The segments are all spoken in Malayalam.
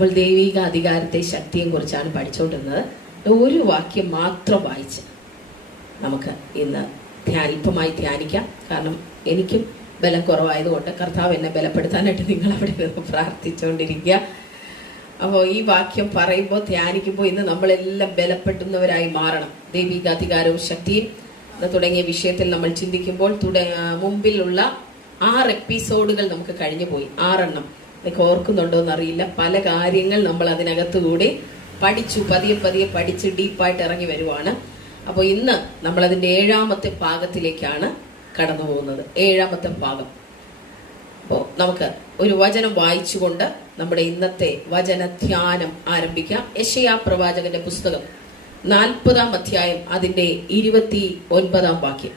അപ്പോൾ ദൈവിക അധികാരത്തെ ശക്തിയും കുറിച്ചാണ് പഠിച്ചുകൊണ്ടിരുന്നത്. ഒരു വാക്യം മാത്രം വായിച്ച് നമുക്ക് ഇന്ന് അല്പമായി ധ്യാനിക്കാം. കാരണം എനിക്കും ബലം കുറവായതുകൊണ്ട് കർത്താവ് എന്നെ ബലപ്പെടുത്താനായിട്ട് നിങ്ങൾ അവിടെ നിന്ന് പ്രാർത്ഥിച്ചുകൊണ്ടിരിക്കുക. അപ്പോൾ ഈ വാക്യം പറയുമ്പോൾ ധ്യാനിക്കുമ്പോൾ ഇന്ന് നമ്മളെല്ലാം ബലപ്പെടുന്നവരായി മാറണം. ദൈവിക അധികാരവും ശക്തിയും തുടങ്ങിയ വിഷയത്തിൽ നമ്മൾ ചിന്തിക്കുമ്പോൾ മുമ്പിലുള്ള 6 എപ്പിസോഡുകൾ നമുക്ക് കഴിഞ്ഞു പോയി. 6 എണ്ണം നിങ്ങൾക്ക് ഓർക്കുന്നുണ്ടോ എന്നറിയില്ല. പല കാര്യങ്ങൾ നമ്മൾ അതിനകത്തുകൂടി പഠിച്ചു, പതിയെ പതിയെ പഠിച്ച് ഡീപ്പായിട്ട് ഇറങ്ങി വരുവാണ്. അപ്പോൾ ഇന്ന് നമ്മളതിൻ്റെ 7ാമത്തെ ഭാഗത്തിലേക്കാണ് കടന്നു പോകുന്നത്. 7ാമത്തെ ഭാഗം. അപ്പോൾ നമുക്ക് ഒരു വചനം വായിച്ചുകൊണ്ട് നമ്മുടെ ഇന്നത്തെ വചന ധ്യാനം ആരംഭിക്കാം. യെശയ്യാ പ്രവാചകന്റെ പുസ്തകം 40-ാം അധ്യായം അതിന്റെ 29-ാം വാക്യം.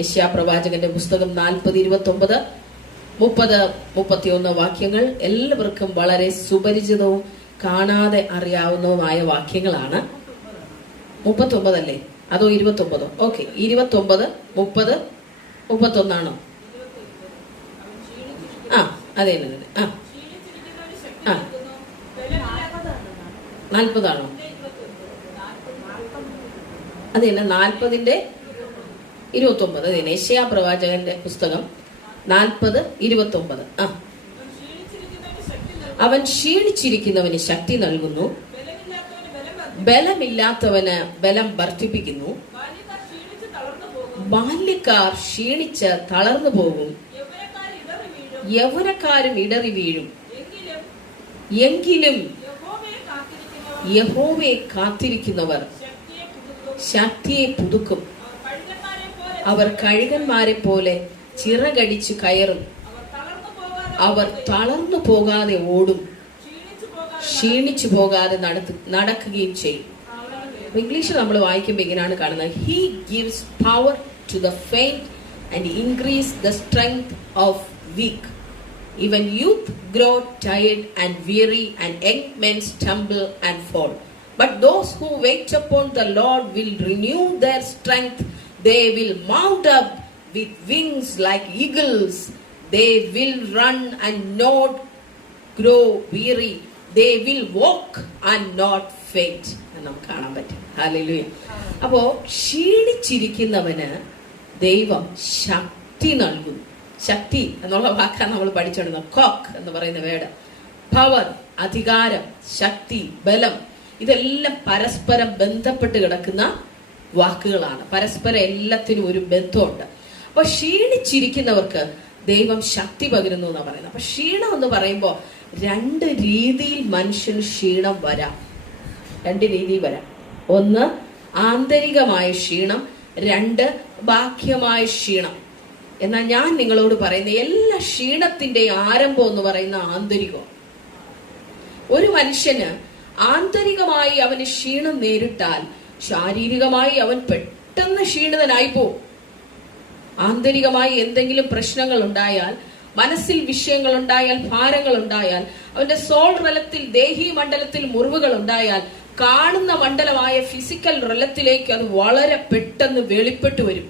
യെശയ്യാ പ്രവാചകന്റെ പുസ്തകം 40, 29, 30, 31 വാക്യങ്ങൾ എല്ലാവർക്കും വളരെ സുപരിചിതവും കാണാതെ അറിയാവുന്നതുമായ വാക്യങ്ങളാണ്. 39 അല്ലേ, അതോ 29? ഓക്കെ, 29, 30, 31 ആണോ? അതെ ആ 40 ആണോ? അത് തന്നെ 40-ന്റെ 29. അത് തന്നെ യെശയ്യാ പ്രവാചകന്റെ പുസ്തകം 40, 29. അവൻ ക്ഷീണിച്ചിരിക്കുന്നവന് ശക്തി നൽകുന്നു, ബലമില്ലാത്തവന് ബലം വർദ്ധിപ്പിക്കുന്നു. ബാല്യക്കാർ ക്ഷീണിച്ച് തളർന്നു പോകും, യൗവനക്കാരും ഇടറി വീഴും. എങ്കിലും യഹോവയെ കാത്തിരിക്കുന്നവർ ശക്തിയെ പുതുക്കും. അവർ കഴുകന്മാരെ പോലെ ചിറകടിച്ചു കയറും. അവർ തളർന്നു പോകാതെ ഓടും, ക്ഷീണിച്ചു പോകാതെ നടക്കുകയും ചെയ്യും. ഇംഗ്ലീഷ് നമ്മൾ വായിക്കുമ്പോൾ ഇങ്ങനെയാണ് കാണുന്നത്: he gives power to the faint and increase the strength of weak. Even youth grow tired and weary, and young men stumble and fall. But those who wait upon the Lord will renew their strength. They will mount up with wings like eagles. They will run and not grow weary. They will walk and not faint. നമുക്ക് കാണാൻ പറ്റും. ഹല്ലേലൂയ. അപ്പോൾ ക്ഷീണിച്ചിരിക്കുന്നവന് ദൈവം ശക്തി നൽകും. ശക്തി എന്നുള്ള വാക്കാണ് നമ്മൾ പഠിച്ചുകൊണ്ടിരുന്നത്. കോക്ക് എന്ന് പറയുന്ന വേർഡ്. പവർ, അധികാരം, ശക്തി, ബലം, ഇതെല്ലാം പരസ്പരം ബന്ധപ്പെട്ട് കിടക്കുന്ന വാക്കുകളാണ്. പരസ്പരം എല്ലാത്തിനും ഒരു ബന്ധമുണ്ട്. അപ്പൊ ക്ഷീണിച്ചിരിക്കുന്നവർക്ക് ദൈവം ശക്തി പകരുന്നു എന്നാണ് പറയുന്നത്. അപ്പൊ ക്ഷീണം എന്ന് പറയുമ്പോൾ 2 രീതിയിൽ മനുഷ്യന് ക്ഷീണം വരാം. 2 രീതിയിൽ വരാം. ഒന്ന് ആന്തരികമായ ക്ഷീണം, 2 ബാഹ്യമായ ക്ഷീണം. എന്നാൽ ഞാൻ നിങ്ങളോട് പറയുന്ന എല്ലാ ക്ഷീണത്തിന്റെ ആരംഭം എന്ന് പറയുന്ന ആന്തരികം. ഒരു മനുഷ്യന് ആന്തരികമായി അവന് ക്ഷീണം നേരിട്ടാൽ ശാരീരികമായി അവൻ പെട്ടെന്ന് ക്ഷീണിതനായി പോകും. ആന്തരികമായി എന്തെങ്കിലും പ്രശ്നങ്ങൾ ഉണ്ടായാൽ, മനസ്സിൽ വിഷയങ്ങൾ ഉണ്ടായാൽ, ഭാരങ്ങൾ ഉണ്ടായാൽ, അവന്റെ സോൾ റലത്തിൽ, ദേഹി മണ്ഡലത്തിൽ മുറിവുകൾ ഉണ്ടായാൽ, കാണുന്ന മണ്ഡലമായ ഫിസിക്കൽ റലത്തിലേക്ക് അത് വളരെ പെട്ടെന്ന് വെളിപ്പെട്ടു വരും.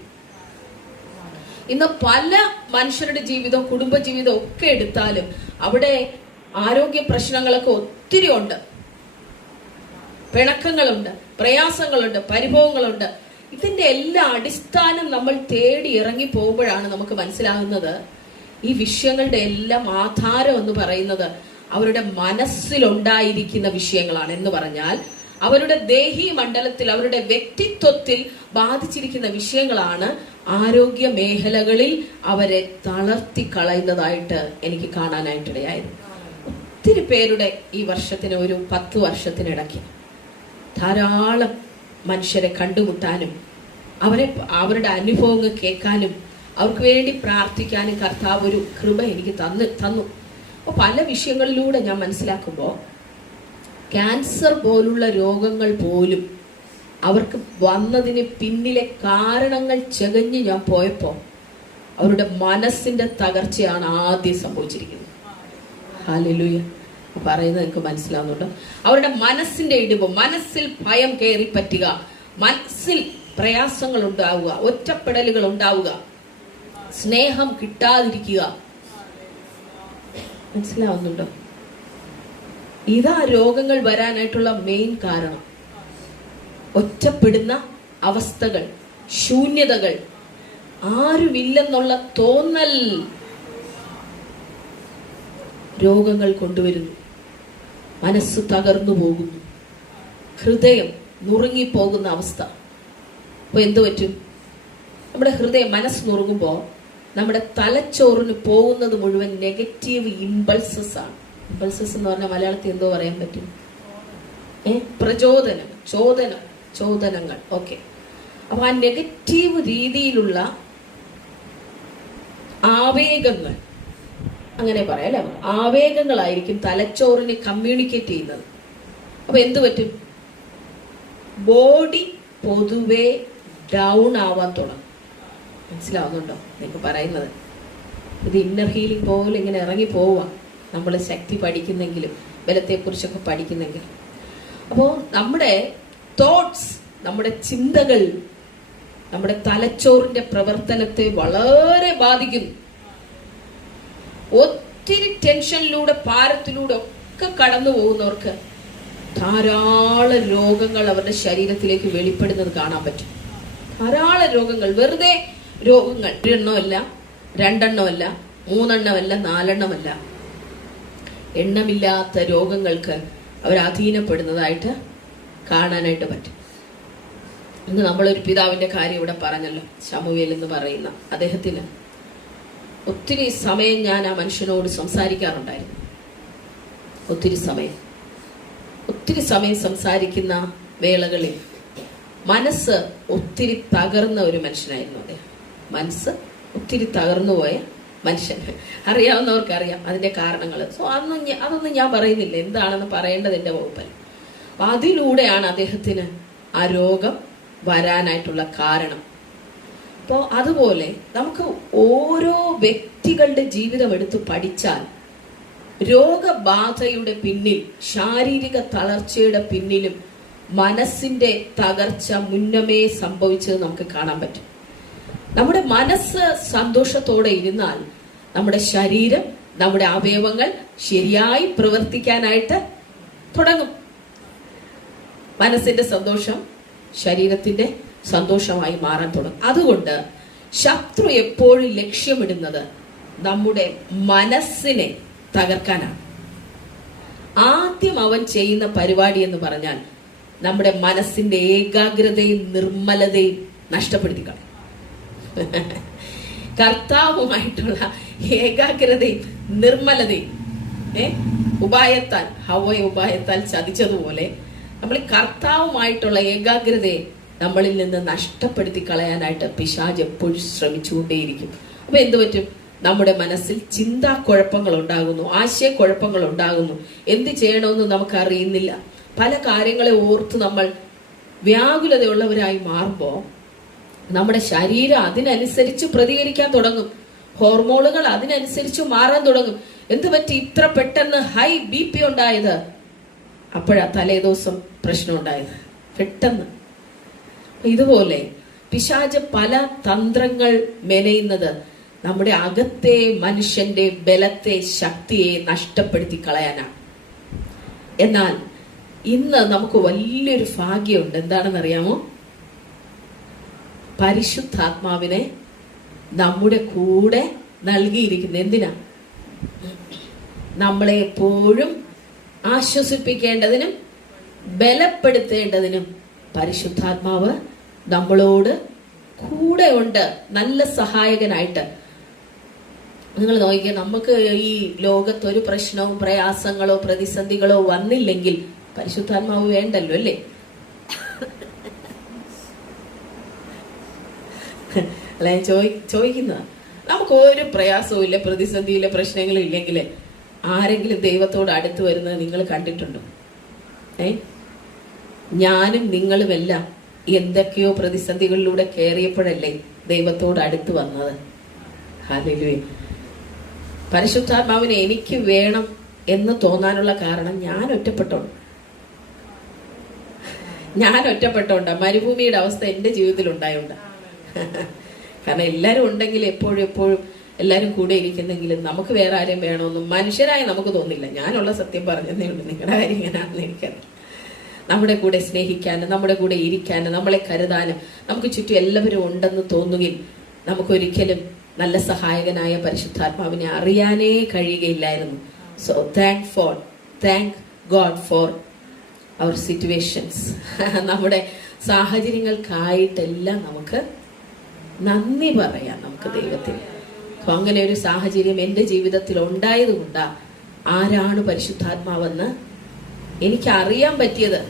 ഇന്ന് പല മനുഷ്യരുടെ ജീവിതം, കുടുംബജീവിതം ഒക്കെ എടുത്താലും അവിടെ ആരോഗ്യ പ്രശ്നങ്ങളൊക്കെ ഒത്തിരി ഉണ്ട്. പിണക്കങ്ങളുണ്ട്, പ്രയാസങ്ങളുണ്ട്, പരിഭവങ്ങളുണ്ട്. ഇതിന്റെ എല്ലാ അടിസ്ഥാനം നമ്മൾ തേടി ഇറങ്ങി പോകുമ്പോഴാണ് നമുക്ക് മനസ്സിലാകുന്നത് ഈ വിഷയങ്ങളുടെ എല്ലാം ആധാരം എന്ന് പറയുന്നത് അവരുടെ മനസ്സിലുണ്ടായിരിക്കുന്ന വിഷയങ്ങളാണ്. എന്ന് പറഞ്ഞാൽ അവരുടെ ദേഹി മണ്ഡലത്തിൽ, അവരുടെ വ്യക്തിത്വത്തിൽ ബാധിച്ചിരിക്കുന്ന വിഷയങ്ങളാണ് ആരോഗ്യ മേഖലകളിൽ അവരെ തളർത്തി കളയുന്നതായിട്ട് എനിക്ക് കാണാനായിട്ടിടയായത്. ഒത്തിരി പേരുടെ ഈ വർഷത്തിന്, ഒരു 10 വർഷത്തിനിടയ്ക്ക് ധാരാളം മനുഷ്യരെ കണ്ടുമുട്ടാനും അവരുടെ അനുഭവങ്ങൾ കേൾക്കാനും അവർക്ക് വേണ്ടി പ്രാർത്ഥിക്കാനും കർത്താവ് ഒരു കൃപ എനിക്ക് തന്നു. അപ്പോൾ പല വിഷയങ്ങളിലൂടെ ഞാൻ മനസ്സിലാക്കുമ്പോൾ ക്യാൻസർ പോലുള്ള രോഗങ്ങൾ പോലും അവർക്ക് വന്നതിന് പിന്നിലെ കാരണങ്ങൾ ചകഞ്ഞ് ഞാൻ പോയപ്പോൾ അവരുടെ മനസ്സിന്റെ തകർച്ചയാണ് ആദ്യം സംഭവിച്ചിരിക്കുന്നത്. ഹല്ലേലൂയ. പറയുന്നത് നിങ്ങൾക്ക് മനസ്സിലാവുന്നുണ്ടോ? അവരുടെ മനസ്സിന്റെ ഇടിവ്, മനസ്സിൽ ഭയം കയറി പറ്റുക, മനസ്സിൽ പ്രയാസങ്ങൾ ഉണ്ടാവുക, ഒറ്റപ്പെടലുകൾ ഉണ്ടാവുക, സ്നേഹം കിട്ടാതിരിക്കുക. മനസ്സിലാവുന്നുണ്ടോ? ഇതാ രോഗങ്ങൾ വരാനായിട്ടുള്ള മെയിൻ കാരണം. ഒറ്റപ്പെടുന്ന അവസ്ഥകൾ, ശൂന്യതകൾ, ആരുമില്ലെന്നുള്ള തോന്നൽ രോഗങ്ങൾ കൊണ്ടുവരുന്നു. മനസ്സ് തകർന്നു പോകുന്നു, ഹൃദയം നുറുങ്ങിപ്പോകുന്ന അവസ്ഥ. അപ്പൊ എന്തു പറ്റും? നമ്മുടെ ഹൃദയം, മനസ്സ് നുറുങ്ങുമ്പോൾ നമ്മുടെ തലച്ചോറിന് പോകുന്നത് മുഴുവൻ നെഗറ്റീവ് ഇമ്പൾസസ് ആണ്. ഇമ്പൾസസ് എന്ന് പറഞ്ഞാൽ മലയാളത്തിൽ എന്തോ പറയാൻ പറ്റും? പ്രചോദനം, ചോദനങ്ങൾ. ഓക്കെ. അപ്പൊ ആ നെഗറ്റീവ് രീതിയിലുള്ള ആവേഗങ്ങൾ, അങ്ങനെ പറയാം അല്ലെ, ആവേഗങ്ങളായിരിക്കും തലച്ചോറിനെ കമ്മ്യൂണിക്കേറ്റ് ചെയ്യുന്നത്. അപ്പൊ എന്തു പറ്റും? ബോഡി പൊതുവെ ഡൗൺ ആവാൻ തുടങ്ങും. മനസ്സിലാവുന്നുണ്ടോ നിങ്ങൾക്ക് പറയുന്നത്? ഇത് ഇന്നർ ഹീലിംഗ് പോലെ ഇങ്ങനെ ഇറങ്ങി പോവാം നമ്മൾ ശക്തി പഠിക്കുന്നെങ്കിലും, ബലത്തെക്കുറിച്ചൊക്കെ പഠിക്കുന്നെങ്കിലും. അപ്പോൾ നമ്മുടെ തോട്ട്സ്, നമ്മുടെ ചിന്തകൾ നമ്മുടെ തലച്ചോറിന്റെ പ്രവർത്തനത്തെ വളരെ ബാധിക്കുന്നു. ഒത്തിരി ടെൻഷനിലൂടെ, ഭാരത്തിലൂടെ ഒക്കെ കടന്നു പോകുന്നവർക്ക് ധാരാളം രോഗങ്ങൾ അവരുടെ ശരീരത്തിലേക്ക് വെളിപ്പെടുന്നത് കാണാൻ പറ്റും. ധാരാളം രോഗങ്ങൾ, വെറുതെ രോഗങ്ങൾ. 1 എണ്ണമല്ല, 2 എണ്ണമല്ല, 3 എണ്ണമല്ല, 4 എണ്ണമല്ല, എണ്ണമില്ലാത്ത രോഗങ്ങൾക്ക് അവർ അധീനപ്പെടുന്നതായിട്ട് കാണാനായിട്ട് പറ്റും. ഇന്ന് നമ്മളൊരു പിതാവിന്റെ കാര്യം ഇവിടെ പറഞ്ഞല്ലോ, ശമൂവേൽ എന്ന് പറയുന്ന അദ്ദേഹത്തിന് ഒത്തിരി സമയം ഞാൻ ആ മനുഷ്യനോട് സംസാരിക്കാറുണ്ടായിരുന്നു. ഒത്തിരി സമയം സംസാരിക്കുന്ന വേളകളിൽ മനസ്സ് ഒത്തിരി തകർന്ന ഒരു മനുഷ്യനായിരുന്നു അദ്ദേഹം. മനസ്സ് ഒത്തിരി തകർന്നു പോയ മനുഷ്യൻ. അറിയാവുന്നവർക്ക് അറിയാം അതിന്റെ കാരണങ്ങൾ. സോ അതൊന്നും ഞാൻ പറയുന്നില്ല, എന്താണെന്ന് പറയേണ്ടത് എന്റെ വകുപ്പല്ല. അപ്പൊ അതിലൂടെയാണ് അദ്ദേഹത്തിന് ആ രോഗം വരാനായിട്ടുള്ള കാരണം. അപ്പോൾ അതുപോലെ നമുക്ക് ഓരോ വ്യക്തികളുടെ ജീവിതം എടുത്ത് പഠിച്ചാൽ രോഗബാധയുടെ പിന്നിൽ, ശാരീരിക തളർച്ചയുടെ പിന്നിലും മനസ്സിന്റെ തകർച്ച മുന്നമേ സംഭവിച്ചത് നമുക്ക് കാണാൻ പറ്റും. നമ്മുടെ മനസ്സ് സന്തോഷത്തോടെ ഇരുന്നാൽ നമ്മുടെ ശരീരം, നമ്മുടെ അവയവങ്ങൾ ശരിയായി പ്രവർത്തിക്കാനായിട്ട് തുടങ്ങും. മനസ്സിന്റെ സന്തോഷം ശരീരത്തിന്റെ സന്തോഷമായി മാറാൻ തുടങ്ങും. അതുകൊണ്ട് ശത്രു എപ്പോഴും ലക്ഷ്യമിടുന്നത് നമ്മുടെ മനസ്സിനെ തകർക്കാനാണ്. ആദ്യം അവൻ ചെയ്യുന്ന പരിപാടി എന്ന് പറഞ്ഞാൽ നമ്മുടെ മനസ്സിന്റെ ഏകാഗ്രതയും നിർമ്മലതയും നഷ്ടപ്പെടുത്തി കളയും. കർത്താവുമായിട്ടുള്ള ഏകാഗ്രതയും നിർമ്മലതയും ഹവ്വയെ ഉപായത്താൽ ചതിച്ചതുപോലെ നമ്മൾ കർത്താവുമായിട്ടുള്ള ഏകാഗ്രതയെ നമ്മളിൽ നിന്ന് നഷ്ടപ്പെടുത്തി കളയാനായിട്ട് പിശാച് എപ്പോഴും ശ്രമിച്ചുകൊണ്ടേയിരിക്കും. അപ്പൊ എന്തു പറ്റും? നമ്മുടെ മനസ്സിൽ ചിന്താക്കുഴപ്പങ്ങൾ ഉണ്ടാകുന്നു, ആശയക്കുഴപ്പങ്ങൾ ഉണ്ടാകുന്നു. എന്ത് ചെയ്യണമെന്ന് നമുക്ക് അറിയുന്നില്ല. പല കാര്യങ്ങളെ ഓർത്ത് നമ്മൾ വ്യാകുലതയുള്ളവരായി മാറുമ്പോൾ നമ്മുടെ ശരീരം അതിനനുസരിച്ച് പ്രതികരിക്കാൻ തുടങ്ങും. ഹോർമോണുകൾ അതിനനുസരിച്ച് മാറാൻ തുടങ്ങും. എന്ത് പറ്റി ഇത്ര പെട്ടെന്ന് ഹൈ BP ഉണ്ടായത്? അപ്പോഴാ തലേദിവസം പ്രശ്നം ഉണ്ടായത് പെട്ടെന്ന്. ഇതുപോലെ പിശാച് പല തന്ത്രങ്ങൾ മെനയുന്നത് നമ്മുടെ അകത്തെ മനുഷ്യന്റെ ബലത്തെ, ശക്തിയെ നഷ്ടപ്പെടുത്തി കളയാനാണ്. എന്നാൽ ഇന്ന് നമുക്ക് വലിയൊരു ഭാഗ്യമുണ്ട്. എന്താണെന്നറിയാമോ? പരിശുദ്ധാത്മാവിനെ നമ്മുടെ കൂടെ നൽകിയിരിക്കുന്നത്. എന്തിനാ? നമ്മളെ എപ്പോഴും ആശ്വസിപ്പിക്കേണ്ടതിനും ബലപ്പെടുത്തേണ്ടതിനും പരിശുദ്ധാത്മാവ് നമ്മളോട് കൂടെ ഉണ്ട്, നല്ല സഹായകനായിട്ട്. നിങ്ങൾ നോക്കിയാൽ നമുക്ക് ഈ ലോകത്തൊരു പ്രശ്നവും പ്രയാസങ്ങളോ പ്രതിസന്ധികളോ വന്നില്ലെങ്കിൽ പരിശുദ്ധാത്മാവ് വേണ്ടല്ലോ, അല്ലേ? അല്ല, ഞാൻ ചോദിക്കുന്നത്, നമുക്ക് ഒരു പ്രയാസവും ഇല്ല, പ്രതിസന്ധിയില്ല, പ്രശ്നങ്ങളും ഇല്ലെങ്കിൽ ആരെങ്കിലും ദൈവത്തോട് അടുത്ത് വരുന്നത് നിങ്ങൾ കണ്ടിട്ടുണ്ടോ? ഞാനും നിങ്ങളുമെല്ലാം എന്തൊക്കെയോ പ്രതിസന്ധികളിലൂടെ കയറിയപ്പോഴല്ലേ ദൈവത്തോട് അടുത്ത് വന്നത്. ഹല്ലേലൂയ. പരിശുദ്ധാത്മാവിനെ എനിക്ക് വേണം എന്ന് തോന്നാനുള്ള കാരണം ഞാൻ ഒറ്റപ്പെട്ടോണ്ട മരുഭൂമിയുടെ അവസ്ഥ എൻ്റെ ജീവിതത്തിൽ ഉണ്ടായോണ്ട. കാരണം എല്ലാവരും ഉണ്ടെങ്കിൽ എപ്പോഴും എല്ലാവരും കൂടെ ഇരിക്കുന്നെങ്കിലും നമുക്ക് വേറെ ആരെയും വേണമെന്നും മനുഷ്യരായി നമുക്ക് തോന്നില്ല. ഞാനുള്ള സത്യം പറഞ്ഞതേ ഉള്ളൂ, നിങ്ങളുടെ കാര്യം ഇങ്ങനെയാണെന്ന് എനിക്കറിയാം. നമ്മുടെ കൂടെ സ്നേഹിക്കാനും നമ്മുടെ കൂടെ ഇരിക്കാനും നമ്മളെ കരുതാനും നമുക്ക് ചുറ്റും എല്ലാവരും ഉണ്ടെന്ന് തോന്നുകയും നമുക്കൊരിക്കലും നല്ല സഹായകനായ പരിശുദ്ധാത്മാവിനെ അറിയാനേ കഴിയുകയില്ലായിരുന്നു. സോ താങ്ക് ഗോഡ് ഫോർ അവർ സിറ്റുവേഷൻസ്. നമ്മുടെ സാഹചര്യങ്ങൾക്കായിട്ടെല്ലാം നമുക്ക് നന്ദി പറയാം നമുക്ക് ദൈവത്തിന്. അങ്ങനെ ഒരു സാഹചര്യം എൻ്റെ ജീവിതത്തിൽ ഉണ്ടായതുകൊണ്ടാ ആരാണ് പരിശുദ്ധാത്മാവെന്ന് എനിക്ക് അറിയാൻ പറ്റിയത്.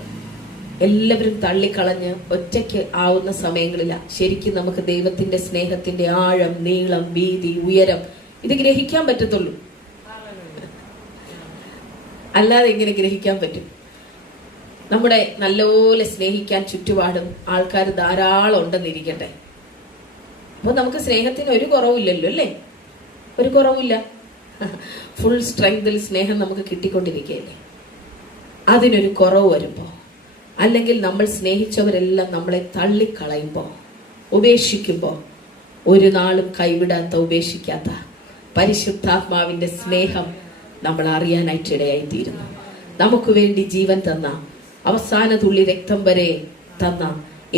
എല്ലാവരും തള്ളിക്കളഞ്ഞ് ഒറ്റയ്ക്ക് ആവുന്ന സമയങ്ങളില്ല ശരിക്കും നമുക്ക് ദൈവത്തിന്റെ സ്നേഹത്തിന്റെ ആഴം, നീളം, വീതി, ഉയരം ഇത് ഗ്രഹിക്കാൻ പറ്റത്തുള്ളൂ. അല്ലാതെ എങ്ങനെ ഗ്രഹിക്കാൻ പറ്റും? നമ്മുടെ നല്ലപോലെ സ്നേഹിക്കാൻ ചുറ്റുപാടും ആൾക്കാർ ധാരാളം ഉണ്ടെന്നിരിക്കട്ടെ, അപ്പൊ നമുക്ക് സ്നേഹത്തിന് ഒരു കുറവില്ലല്ലോ, അല്ലേ? ഒരു കുറവില്ല. ഫുൾ സ്ട്രെങ്തിൽ സ്നേഹം നമുക്ക് കിട്ടിക്കൊണ്ടിരിക്കുകയല്ലേ. അതിനൊരു കുറവ് വരുമ്പോ, അല്ലെങ്കിൽ നമ്മൾ സ്നേഹിച്ചവരെല്ലാം നമ്മളെ തള്ളിക്കളയുമ്പോ, ഉപേക്ഷിക്കുമ്പോ, ഒരു നാളും കൈവിടാത്ത ഉപേക്ഷിക്കാത്ത പരിശുദ്ധാത്മാവിന്റെ സ്നേഹം നമ്മൾ അറിയാനായിട്ട് ഇടയായിത്തീരുന്നു. നമുക്ക് വേണ്ടി ജീവൻ തന്ന, അവസാന തുള്ളി രക്തം വരെ തന്ന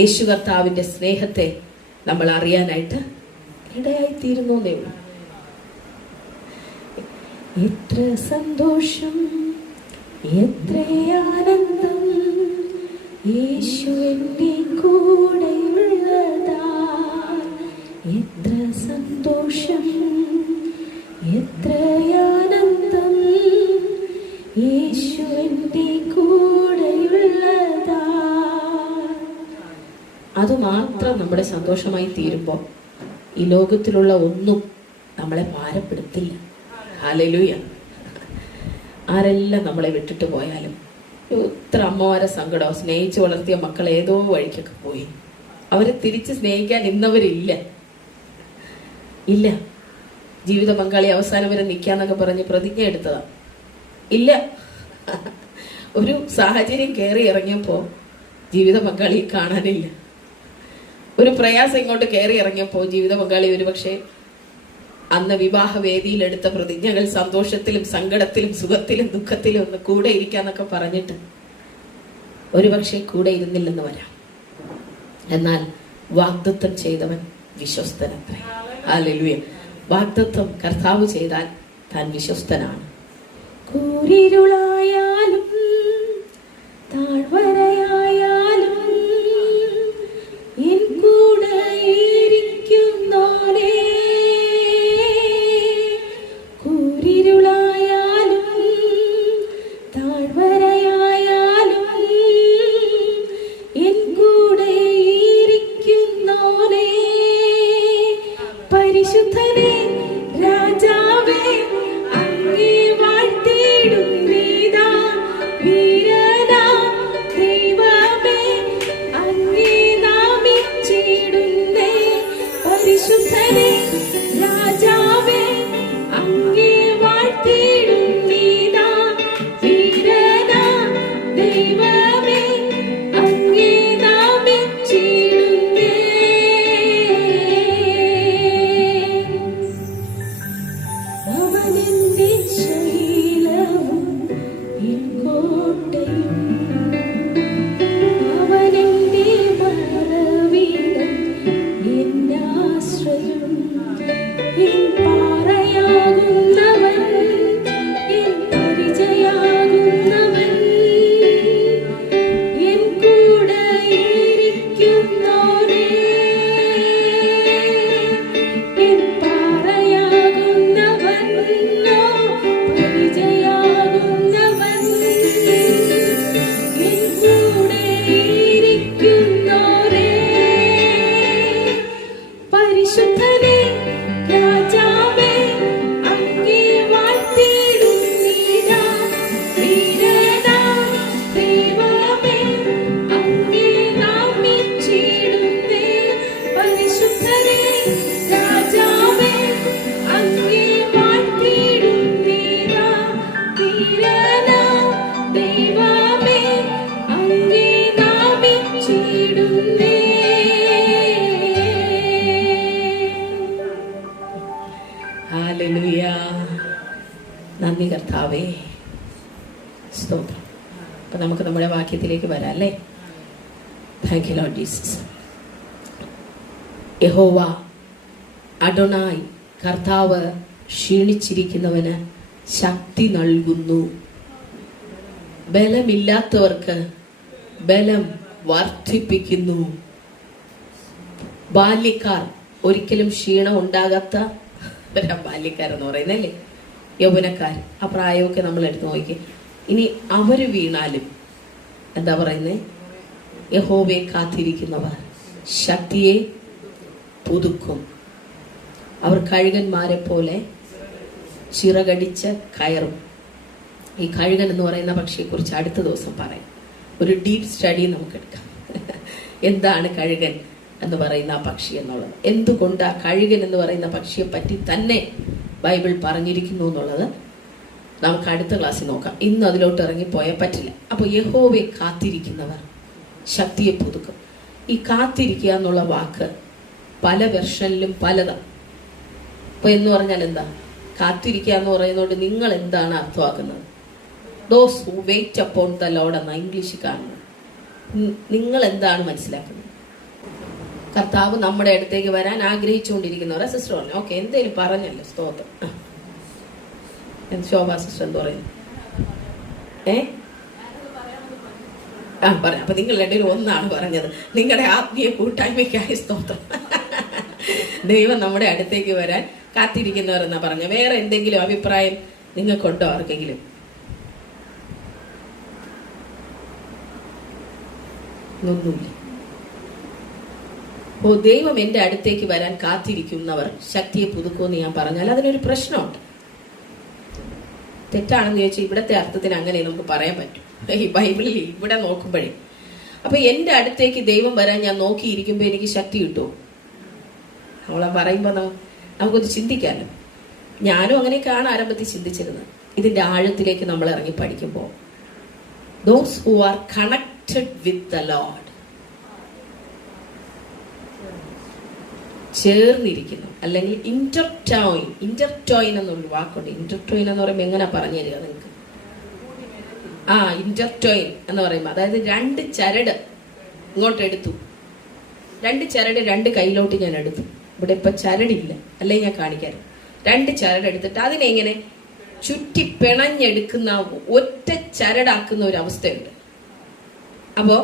യേശു കർത്താവിന്റെ സ്നേഹത്തെ നമ്മൾ അറിയാനായിട്ട് ഇടയായിത്തീരുന്നു എന്നേ ഉള്ളൂ. എത്ര സന്തോഷം, എത്ര ആനന്ദം, യേശു എൻ്റെ കൂടെയുള്ളതാ. എത്ര സന്തോഷം, എത്ര ആനന്ദം, യേശു എൻ്റെ കൂടെയുള്ളതാ. അതുമാത്രം നമ്മുടെ സന്തോഷമായി തീരുമ്പോൾ ഈ ലോകത്തിലുള്ള ഒന്നും നമ്മളെ ഭാരപ്പെടുത്തില്ല. ഹല്ലേലൂയ. ആരെല്ലാം നമ്മളെ വിട്ടിട്ട് പോയാലും, ഇത്ര അമ്മമാരെ സങ്കടം, സ്നേഹിച്ച് വളർത്തിയ മക്കൾ ഏതോ വഴിക്കൊക്കെ പോയി, അവരെ തിരിച്ച് സ്നേഹിക്കാൻ ഇന്നവരില്ല. ജീവിത പങ്കാളി അവസാനം വരെ നിൽക്കാന്നൊക്കെ പറഞ്ഞ് പ്രതിജ്ഞ എടുത്തതാ. ഇല്ല. ഒരു സാഹചര്യം കയറി ഇറങ്ങിയപ്പോ ജീവിത പങ്കാളി കാണാനില്ല. ഒരു പ്രയാസം ഇങ്ങോട്ട് കയറി ഇറങ്ങിയപ്പോ ജീവിത പങ്കാളി ഒരുപക്ഷെ അന്ന് വിവാഹ വേദിയിൽ എടുത്ത പ്രതിജ്ഞകൾ സന്തോഷത്തിലും സങ്കടത്തിലും സുഖത്തിലും ദുഃഖത്തിലും ഒന്ന് കൂടെ ഇരിക്കാന്നൊക്കെ പറഞ്ഞിട്ട് ഒരുപക്ഷെ കൂടെ ഇരുന്നില്ലെന്ന് വരാം. എന്നാൽ വാഗ്ദത്തം ചെയ്തവൻ വിശ്വസ്തനത്രേ. ഹല്ലേലൂയ. വാഗ്ദത്തം കർത്താവ് ചെയ്താൽ താൻ വിശ്വസ്തനാണ്. കൂരിരുളായാലും താഴ്വരയായാലും എൻ കൂടെ ഇരിക്കുന്നോനേ. കൂരിരുളായാലും താഴ്വരയായാലും എൻ കൂടെ ഇരിക്കുന്നോനേ. പരിശുദ്ധനേ, രാജാവേ, അങ്ങേ വാഴ്ത്തിടും നീതാ. അപ്പൊ നമുക്ക് നമ്മുടെ വാക്യത്തിലേക്ക് വരാം അല്ലേ. Thank you Lord Jesus. യഹോവ അഡോണായി, കർത്താവ് ക്ഷീണിച്ചിരിക്കുന്നവന് ശക്തി നൽകുന്നു. ബലമില്ലാത്തവർക്ക് ബലം വർദ്ധിപ്പിക്കുന്നു. ബാല്യക്കാർ ഒരിക്കലും ക്ഷീണം ഉണ്ടാകാത്ത ബാല്യക്കാരെന്ന് പറയുന്നല്ലേ, യൗവനക്കാർ. ആ പ്രായമൊക്കെ നമ്മൾ എടുത്തു നോക്കി. ഇനി അവര് വീണാലും എന്താ പറയുന്നേ? യഹോവയെ കാത്തിരിക്കുന്നവർ ശക്തിയെ പുതുക്കും. അവർ കഴുകന്മാരെ പോലെ ചിറകടിച്ച് കയറും. ഈ കഴുകൻ എന്ന് പറയുന്ന പക്ഷിയെ കുറിച്ച് അടുത്ത ദിവസം പറയാം. ഒരു ഡീപ്പ് സ്റ്റഡി നമുക്ക് എടുക്കാം. എന്താണ് കഴുകൻ എന്ന് പറയുന്ന ആ പക്ഷി എന്നുള്ളത്, എന്തുകൊണ്ടാ കഴുകൻ എന്ന് പറയുന്ന പക്ഷിയെ പറ്റി തന്നെ ബൈബിൾ പറഞ്ഞിരിക്കുന്നു എന്നുള്ളത് നമുക്ക് അടുത്ത ക്ലാസ്സിൽ നോക്കാം. ഇന്ന് അതിലോട്ട് ഇറങ്ങിപ്പോയാൽ പറ്റില്ല. അപ്പോൾ യഹോവയെ കാത്തിരിക്കുന്നവർ ശക്തിയെ പുതുക്കും. ഈ കാത്തിരിക്കുക എന്നുള്ള വാക്ക് പല വെർഷനിലും പലതാണ്. അപ്പൊ എന്ന് പറഞ്ഞാൽ എന്താ? കാത്തിരിക്കുക എന്ന് പറയുന്നതുകൊണ്ട് നിങ്ങൾ എന്താണ് അർത്ഥമാക്കുന്നത്? Those who wait upon the Lord എന്ന ഇംഗ്ലീഷിൽ കാണുന്നത്. നിങ്ങൾ എന്താണ് മനസ്സിലാക്കുന്നത്? കർത്താവ് നമ്മുടെ അടുത്തേക്ക് വരാൻ ആഗ്രഹിച്ചുകൊണ്ടിരിക്കുന്നവരെ സിസ്റ്റർ പറഞ്ഞു. ഓക്കെ, എന്തേലും പറഞ്ഞല്ലോ, സ്തോത്രം. ശോഭാ സിസ്റ്റർ എന്ത് പറയുന്നു? പറയാം. അപ്പൊ നിങ്ങൾ രണ്ടുപേരും ഒന്നാണ് പറഞ്ഞത്. നിങ്ങളുടെ ആത്മീയ കൂട്ടായ്മയ്ക്കായി സ്തോത്രം. ദൈവം നമ്മുടെ അടുത്തേക്ക് വരാൻ കാത്തിരിക്കുന്നവരെന്നാ പറഞ്ഞു. വേറെ എന്തെങ്കിലും അഭിപ്രായം നിങ്ങൾക്കുണ്ടോ ആർക്കെങ്കിലും? ഒന്നുമില്ല. ഓ, ദൈവം എൻ്റെ അടുത്തേക്ക് വരാൻ കാത്തിരിക്കുന്നവർ ശക്തിയെ പുതുക്കുമെന്ന് ഞാൻ പറഞ്ഞാൽ അതിനൊരു പ്രശ്നമുണ്ട്. തെറ്റാണെന്ന് ചോദിച്ചാൽ ഇവിടത്തെ അർത്ഥത്തിന് അങ്ങനെ നമുക്ക് പറയാൻ പറ്റും. ഈ ബൈബിളിൽ ഇവിടെ നോക്കുമ്പോഴേ, അപ്പൊ എൻ്റെ അടുത്തേക്ക് ദൈവം വരാൻ ഞാൻ നോക്കിയിരിക്കുമ്പോൾ എനിക്ക് ശക്തി കിട്ടുമോ? നമ്മളെ പറയുമ്പോൾ നമുക്കൊന്ന് ചിന്തിക്കാമല്ലോ. ഞാനും അങ്ങനെയൊക്കെയാണ് ആരംഭത്തിൽ ചിന്തിച്ചിരുന്നത്. ഇതിന്റെ ആഴത്തിലേക്ക് നമ്മൾ ഇറങ്ങി പഠിക്കുമ്പോൾ, those who are connected with the lord, ചേർന്നിരിക്കുന്നു, അല്ലെങ്കിൽ ഇന്റർടോയിൻ എന്നൊരു വാക്കുണ്ട്. ഇന്റർടോയിൻ എന്ന് പറയുമ്പോൾ എങ്ങനെ പറഞ്ഞു തരിക നിങ്ങൾക്ക്? ഇന്റർടോയിൻ എന്ന് പറയുമ്പോൾ അതായത് രണ്ട് ചരട് ഇങ്ങോട്ട് എടുത്തു, രണ്ട് ചരട് രണ്ട് കയ്യിലോട്ട് ഞാൻ എടുത്തു. ഇവിടെ ഇപ്പൊ ചരടില്ല, അല്ലെ ഞാൻ കാണിക്കാൻ. രണ്ട് ചരട് എടുത്തിട്ട് അതിനെ ഇങ്ങനെ ചുറ്റി പിണഞ്ഞെടുക്കുന്ന, ഒറ്റ ചരടാക്കുന്ന ഒരു അവസ്ഥയുണ്ട്. അപ്പോ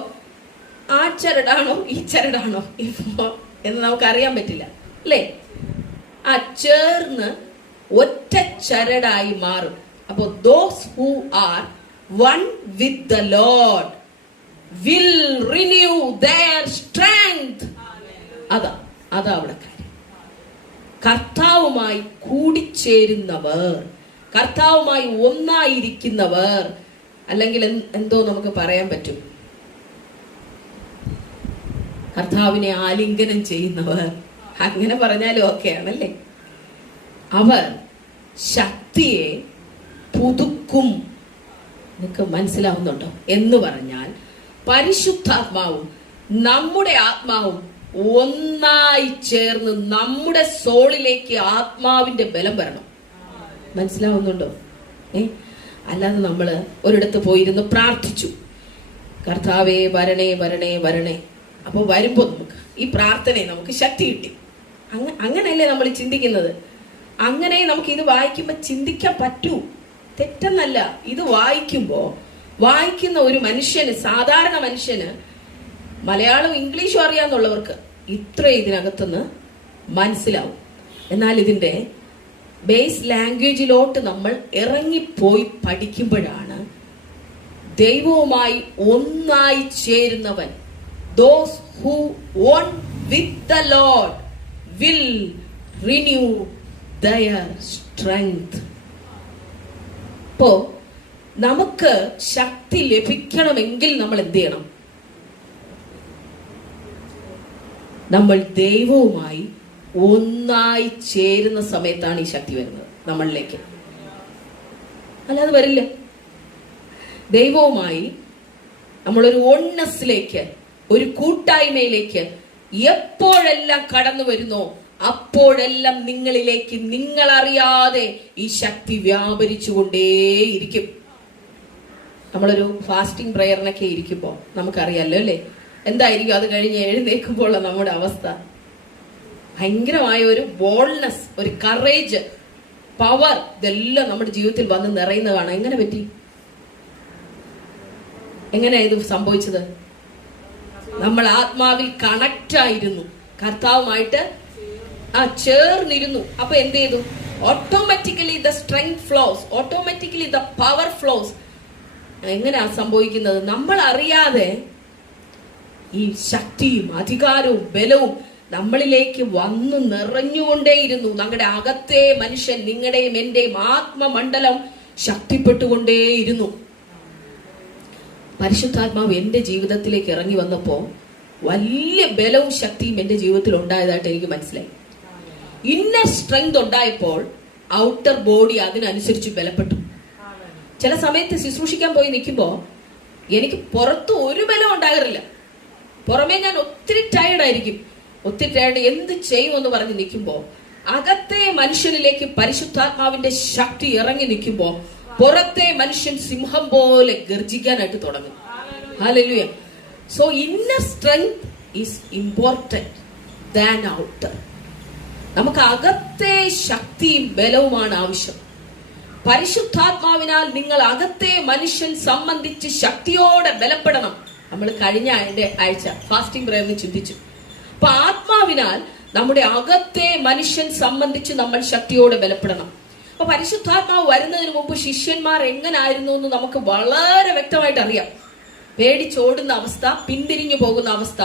ആ ചരടാണോ ഈ ചരടാണോ ഇപ്പോ എന്ന് നമുക്ക് അറിയാൻ പറ്റില്ല, അല്ലേ? ആ ചേർന്ന് ഒറ്റ ചരടായി മാറും. അപ്പോ those who R one with the Lord will renew their strength. അതാ അവിടെ കാര്യം. കർത്താവുമായി കൂടിച്ചേരുന്നവർ, കർത്താവുമായി ഒന്നായിരിക്കുന്നവർ, അല്ലെങ്കിൽ എന്തോ നമുക്ക് പറയാൻ പറ്റും, കർത്താവിനെ ആലിംഗനം ചെയ്യുന്നവർ, അങ്ങനെ പറഞ്ഞാലും ഓക്കെ ആണല്ലേ. അവർ ശക്തിയെ പുതുക്കും. നിങ്ങൾക്ക് മനസ്സിലാവുന്നുണ്ടോ? എന്ന് പറഞ്ഞാൽ പരിശുദ്ധാത്മാവും നമ്മുടെ ആത്മാവും ഒന്നായി ചേർന്ന് നമ്മുടെ സോളിലേക്ക് ആത്മാവിന്റെ ബലം വരണം. മനസ്സിലാവുന്നുണ്ടോ? അല്ലാതെ നമ്മള് ഒരിടത്ത് പോയിരുന്ന് പ്രാർത്ഥിച്ചു, കർത്താവേ വരണേ വരണേ വരണേ. അപ്പൊ വരുമ്പോ നമുക്ക് ഈ പ്രാർത്ഥനയെ നമുക്ക് ശക്തി കിട്ടി. അങ്ങനെയല്ലേ നമ്മൾ ചിന്തിക്കുന്നത്? അങ്ങനെ നമുക്ക് ഇത് വായിക്കുമ്പോ ചിന്തിക്കാൻ പറ്റൂ, തെറ്റെന്നല്ല. ഇത് വായിക്കുന്ന ഒരു മനുഷ്യന്, സാധാരണ മനുഷ്യന്, മലയാളം ഇംഗ്ലീഷും അറിയാന്നുള്ളവർക്ക് ഇത്ര ഇതിനകത്തുനിന്ന് മനസ്സിലാവും. എന്നാൽ ഇതിന്റെ ബേസ് ലാംഗ്വേജിലോട്ട് നമ്മൾ ഇറങ്ങിപ്പോയി പഠിക്കുമ്പോഴാണ് ദൈവവുമായി ഒന്നായി ചേരുന്നവൻ, those who one with the Lord will renew their strength. അപ്പോ നമുക്ക് ശക്തി ലഭിക്കണമെങ്കിൽ നമ്മൾ എന്ത് ചെയ്യണം? നമ്മൾ ദൈവവുമായി ഒന്നായി ചേരുന്ന സമയത്താണ് ഈ ശക്തി വരുന്നത് നമ്മളിലേക്ക്. അല്ലാതെ വരില്ല. ദൈവവുമായി നമ്മളൊരു ഒണ്ണസിലേക്ക്, ഒരു കൂട്ടായ്മയിലേക്ക് എപ്പോഴെല്ലാം കടന്നു വരുന്നോ അപ്പോഴെല്ലാം നിങ്ങളിലേക്ക് നിങ്ങളറിയാതെ ഈ ശക്തി വ്യാപരിച്ചുകൊണ്ടേയിരിക്കും. നമ്മളൊരു ഫാസ്റ്റിംഗ് പ്രയറിനൊക്കെ ഇരിക്കുമ്പോൾ നമുക്കറിയാമല്ലോ അല്ലേ, എന്തായിരിക്കും അത് കഴിഞ്ഞ് എഴുന്നേൽക്കുമ്പോൾ നമ്മുടെ അവസ്ഥ? ഭയങ്കരമായ ഒരു ബോൾഡ്നെസ്, ഒരു കറേജ്, പവർ, ഇതെല്ലാം നമ്മുടെ ജീവിതത്തിൽ വന്ന് നിറയുന്നതാണ്. എങ്ങനെ പറ്റി? എങ്ങനെയാ ഇത് സംഭവിച്ചത്? നമ്മൾ ആത്മാവിൽ കണക്റ്റ് ആയിരുന്നു, കർത്താവുമായിട്ട് ചേർന്നിരുന്നു. അപ്പൊ എന്ത് ചെയ്തു? Automatically the strength flows, automatically the power flows. എങ്ങനെയാ സംഭവിക്കുന്നത്? നമ്മൾ അറിയാതെ ഈ ശക്തിയും അധികാരവും ബലവും നമ്മളിലേക്ക് വന്നു നിറഞ്ഞുകൊണ്ടേയിരുന്നു. നമ്മുടെ അകത്തെ മനുഷ്യൻ, നിങ്ങളുടെയും എന്റെയും ആത്മമണ്ഡലം ശക്തിപ്പെട്ടുകൊണ്ടേയിരുന്നു. പരിശുദ്ധാത്മാവ് എന്റെ ജീവിതത്തിലേക്ക് ഇറങ്ങി വന്നപ്പോ വലിയ ബലവും ശക്തിയും എന്റെ ജീവിതത്തിൽ ഉണ്ടായതായിട്ട് എനിക്ക് മനസ്സിലായി. ഇന്നർ സ്ട്രെങ്ത് ഉണ്ടായപ്പോൾ ഔട്ടർ ബോഡി അതിനനുസരിച്ച് ബലപ്പെട്ടു. ചില സമയത്ത് ശുശ്രൂഷിക്കാൻ പോയി നിൽക്കുമ്പോ എനിക്ക് പുറത്ത് ഒരു ബലം ഉണ്ടാകാറില്ല. പുറമേ ഞാൻ ഒത്തിരി ടയർഡായിരിക്കും, ഒത്തിരി ടയർഡ്, എന്ത് ചെയ്യുമെന്ന് പറഞ്ഞ് നിൽക്കുമ്പോ അകത്തെ മനുഷ്യനിലേക്ക് പരിശുദ്ധാത്മാവിന്റെ ശക്തി ഇറങ്ങി നിൽക്കുമ്പോ പുറത്തെ മനുഷ്യൻ സിംഹം പോലെ ഗർജിക്കാനായിട്ട് തുടങ്ങും. Hallelujah. So inner strength is important than outer. നമുക്ക് അകത്തെ ശക്തിയും ബലവുമാണ് ആവശ്യം. പരിശുദ്ധാത്മാവിനാൽ നിങ്ങൾ അകത്തെ മനുഷ്യൻ സംബന്ധിച്ച് ശക്തിയോടെ ബലപ്പെടണം. നമ്മൾ കഴിഞ്ഞ ആഴ്ച ഫാസ്റ്റിംഗ് പ്രയറിന് ചിന്തിച്ചു. അപ്പൊ ആത്മാവിനാൽ നമ്മുടെ അകത്തെ മനുഷ്യൻ സംബന്ധിച്ച് നമ്മൾ ശക്തിയോടെ ബലപ്പെടണം. അപ്പൊ പരിശുദ്ധാത്മാവ് വരുന്നതിന് മുമ്പ് ശിഷ്യന്മാർ എങ്ങനായിരുന്നു എന്ന് നമുക്ക് വളരെ വ്യക്തമായിട്ട് അറിയാം. പേടിച്ചോടുന്ന അവസ്ഥ, പിന്തിരിഞ്ഞു പോകുന്ന അവസ്ഥ.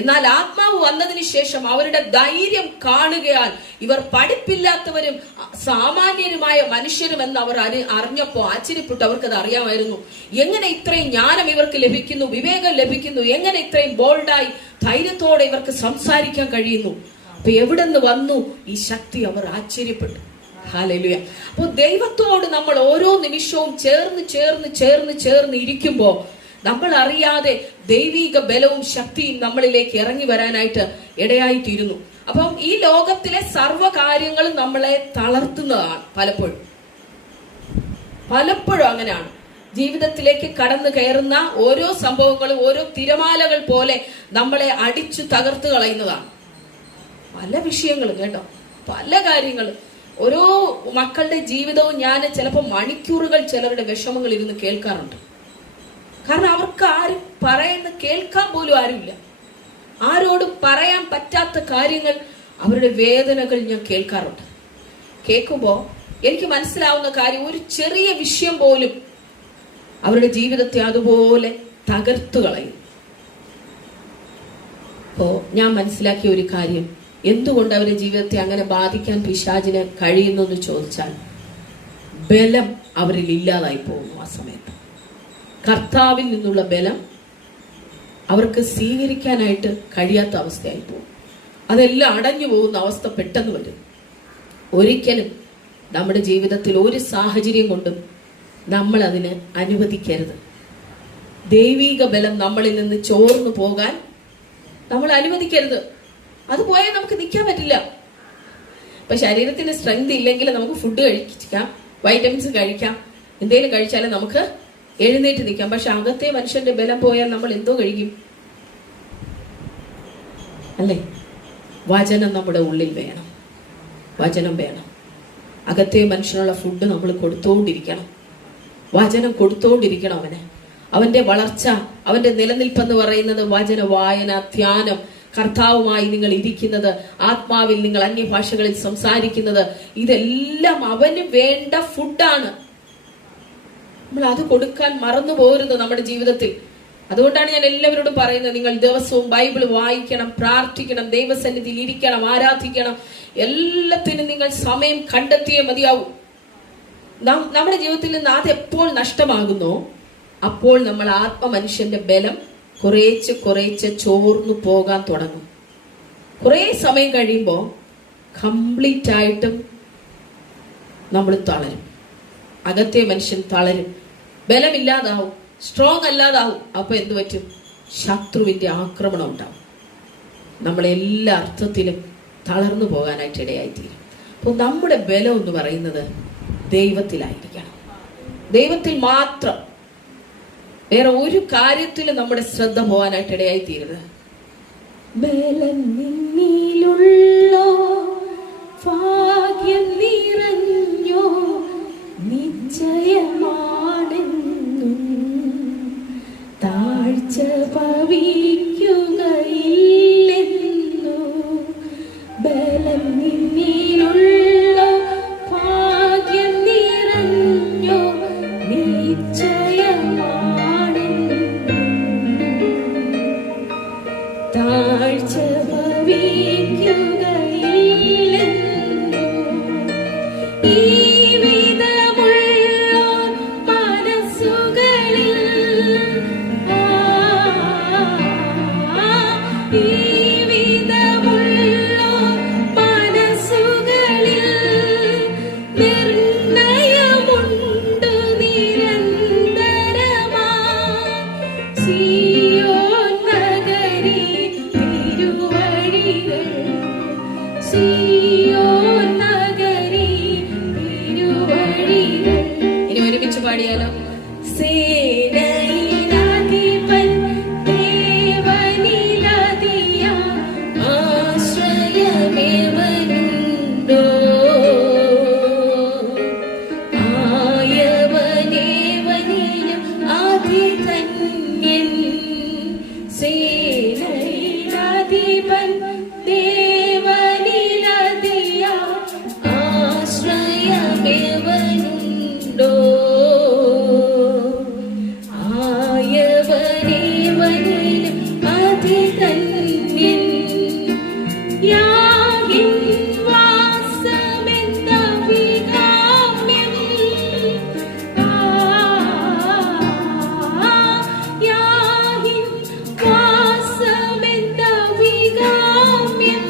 എന്നാൽ ആത്മാവ് വന്നതിന് ശേഷം അവരുടെ ധൈര്യം കാണുകയാൽ ഇവർ പഠിപ്പില്ലാത്തവരും സാമാന്യരുമായ മനുഷ്യരും എന്ന് അവർ അറിഞ്ഞപ്പോ ആശ്ചര്യപ്പെട്ടു. അവർക്കത് അറിയാമായിരുന്നു. എങ്ങനെ ഇത്രയും ജ്ഞാനം ഇവർക്ക് ലഭിക്കുന്നു, വിവേകം ലഭിക്കുന്നു, എങ്ങനെ ഇത്രയും ബോൾഡായി ധൈര്യത്തോടെ ഇവർക്ക് സംസാരിക്കാൻ കഴിയുന്നു? അപ്പൊ എവിടെ നിന്ന് വന്നു ഈ ശക്തി? അവർ ആശ്ചര്യപ്പെട്ടു. ഹല്ലേലൂയ. അപ്പൊ ദൈവത്തോട് നമ്മൾ ഓരോ നിമിഷവും ചേർന്ന് ചേർന്ന് ചേർന്ന് ചേർന്ന് ഇരിക്കുമ്പോ നമ്മൾ അറിയാതെ ദൈവിക ബലവും ശക്തിയും നമ്മളിലേക്ക് ഇറങ്ങി വരാനായിട്ട് ഇടയായിത്തീരുന്നു. അപ്പം ഈ ലോകത്തിലെ സർവ്വ കാര്യങ്ങളും നമ്മളെ തളർത്തുന്നതാണ്. പലപ്പോഴും അങ്ങനെയാണ്. ജീവിതത്തിലേക്ക് കടന്നു കയറുന്ന ഓരോ സംഭവങ്ങളും ഓരോ തിരമാലകൾ പോലെ നമ്മളെ അടിച്ചു തകർത്ത് കളയുന്നതാണ്. പല വിഷയങ്ങളും കേട്ടോ, പല കാര്യങ്ങളും. ഓരോ മക്കളുടെ ജീവിതവും ഞാൻ ചിലപ്പോൾ മണിക്കൂറുകൾ ചിലരുടെ വിഷമങ്ങൾ ഇരുന്ന് കേൾക്കാറുണ്ട്. കാരണം അവർക്ക് ആരും പറയുന്ന കേൾക്കാൻ പോലും ആരുമില്ല. ആരോടും പറയാൻ പറ്റാത്ത കാര്യങ്ങൾ, അവരുടെ വേദനകൾ ഞാൻ കേൾക്കാറുണ്ട്. കേൾക്കുമ്പോൾ എനിക്ക് മനസ്സിലാവുന്ന കാര്യം, ഒരു ചെറിയ വിഷയം പോലും അവരുടെ ജീവിതത്തെ അതുപോലെ തകർത്തു കളയും. അപ്പോ ഞാൻ മനസ്സിലാക്കിയ ഒരു കാര്യം, എന്തുകൊണ്ട് അവരുടെ ജീവിതത്തെ അങ്ങനെ ബാധിക്കാൻ പിശാചിന് കഴിയുന്നു എന്ന് ചോദിച്ചാൽ, ബലം അവരിൽ ഇല്ലാതായി പോകുന്നു. ആ സമയത്ത് കർത്താവിൽ നിന്നുള്ള ബലം അവർക്ക് സ്വീകരിക്കാനായിട്ട് കഴിയാത്ത അവസ്ഥയായി പോകും. അതെല്ലാം അടഞ്ഞു പോകുന്ന അവസ്ഥ പെട്ടെന്ന് വരും. ഒരിക്കലും നമ്മുടെ ജീവിതത്തിൽ ഒരു സാഹചര്യം കൊണ്ടും നമ്മൾ അതിന് അനുവദിക്കരുത്. ദൈവിക ബലം നമ്മളിൽ നിന്ന് ചോർന്നു പോകാൻ നമ്മൾ അനുവദിക്കരുത്. അത് പോയാൽ നമുക്ക് നിൽക്കാൻ പറ്റില്ല. ഇപ്പൊ ശരീരത്തിന് സ്ട്രെങ്ത് ഇല്ലെങ്കിൽ നമുക്ക് ഫുഡ് കഴിക്കാം, വൈറ്റമിൻസ് കഴിക്കാം, എന്തെങ്കിലും കഴിച്ചാലും നമുക്ക് എഴുന്നേറ്റ് നിൽക്കാം. പക്ഷെ അകത്തെ മനുഷ്യന്റെ ബലം പോയാൽ നമ്മൾ എന്തോ കഴിക്കും? അല്ലേ? വചനം നമ്മുടെ ഉള്ളിൽ വേണം. വചനം വേണം. അകത്തെ മനുഷ്യനുള്ള ഫുഡ് നമ്മൾ കൊടുത്തോണ്ടിരിക്കണം. വചനം കൊടുത്തോണ്ടിരിക്കണം അവന്. അവന്റെ വളർച്ച, അവന്റെ നിലനിൽപ്പെന്ന് പറയുന്നത് വചന വായന, ധ്യാനം, കർത്താവുമായി നിങ്ങൾ ഇരിക്കുന്നത്, ആത്മാവിൽ നിങ്ങൾ അന്യഭാഷകളിൽ സംസാരിക്കുന്നത്, ഇതെല്ലാം അവന് വേണ്ട ഫുഡാണ്. നമ്മൾ അത് കൊടുക്കാൻ മറന്നു പോകരുത് നമ്മുടെ ജീവിതത്തിൽ. അതുകൊണ്ടാണ് ഞാൻ എല്ലാവരോടും പറയുന്നത്, നിങ്ങൾ ദിവസവും ബൈബിൾ വായിക്കണം, പ്രാർത്ഥിക്കണം, ദൈവസന്നിധിയിൽ ഇരിക്കണം, ആരാധിക്കണം. എല്ലാത്തിനും നിങ്ങൾ സമയം കണ്ടെത്തിയേ മതിയാവൂ. നമ്മുടെ ജീവിതത്തിൽ നിന്ന് അതെപ്പോൾ നഷ്ടമാകുന്നോ അപ്പോൾ നമ്മൾ ആത്മമനുഷ്യന്റെ ബലം കുറേച്ച് കുറേച്ച് ചോർന്നു പോകാൻ തുടങ്ങും. കുറേ സമയം കഴിയുമ്പോൾ കംപ്ലീറ്റ് ആയിട്ടും നമ്മൾ തളരും. അകത്തെ മനുഷ്യൻ തളരും, ബലമില്ലാതാവും, സ്ട്രോങ് അല്ലാതാവും. അപ്പൊ എന്ത് പറ്റും? ശത്രുവിന്റെ ആക്രമണം ഉണ്ടാവും. നമ്മളെല്ലാ അർത്ഥത്തിലും തളർന്നു പോകാനായിട്ട് ഇടയായിത്തീരും. അപ്പോൾ നമ്മുടെ ബലം എന്ന് പറയുന്നത് ദൈവത്തിലായിരിക്കണം. ദൈവത്തിൽ മാത്രം. വേറെ ഒരു കാര്യത്തിലും നമ്മുടെ ശ്രദ്ധ പോകാനായിട്ട് ഇടയായി തീരുന്നത്. ബലം നിന്നിലുള്ളോ, ഭാഗ്യം നിറഞ്ഞോ, നിശ്ചയമാണെന്നും താഴ്ച ഭവിക്കുകയില്ലെന്നു. ബലം നിന്നിലുള്ളോ, ഭാഗ്യം നിറഞ്ഞോ, നിശ്ചയമാണെന്നും താഴ്ച ഭവിക്കുകയില്ലെന്നു. ഈ വിധമുള്ള മനസ്സുകളിൽ നിർണയമുണ്ട് നിരന്തരമായി. സിയോൻ നഗരി തിരുവഴികൾ, സിയോൻ നഗരി തിരുവഴികൾ. ഇനി ഒരുമിച്ച് പാടിയാലോ? സേനയിലധിപൻ ദേവനിലധിയ ആശ്രയമേവനുണ്ടോ, ആയവനേവനിലും അതിധന്യൻ. സേനയിലധിപൻ ദേവനിലധിയ ആശ്രയമേവനുണ്ടോ, ആയവനേവനിലും അതിധന്യൻ. യാഹിൻ വാസമെന്ന വികാമ്യം, യാഹിൻ വാസമെന്ന വികാമ്യം.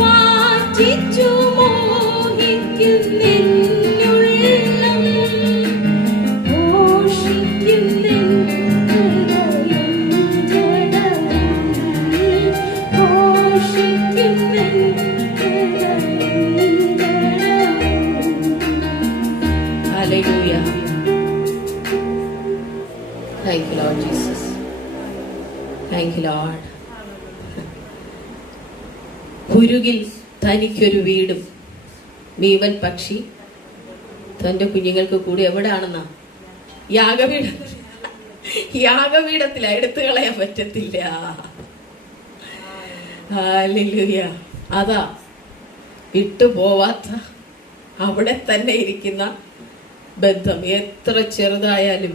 വാഞ്ചിച്ചു മോഹിക്കുന്നെന്നുള്ളം, ഘോഷിക്കുന്നെൻ ഹൃദയം ജഡം, ഘോഷിക്കുന്നെൻ ഹൃദയം ജഡം. Hallelujah. Thank you, Lord Jesus. Thank you, Lord. കുരുകിൽ തനിക്കൊരു വീടും, മീവൻ പക്ഷി തന്റെ കുഞ്ഞുങ്ങൾക്ക് കൂടി എവിടാണെന്നാ? യാഗപീഠത്തില. എടുത്തു കളയാൻ പറ്റത്തില്ല. ഹല്ലേലൂയ. അതാ വിട്ടുപോവാത്ത, അവിടെ തന്നെ ഇരിക്കുന്ന ബന്ധം. എത്ര ചെറുതായാലും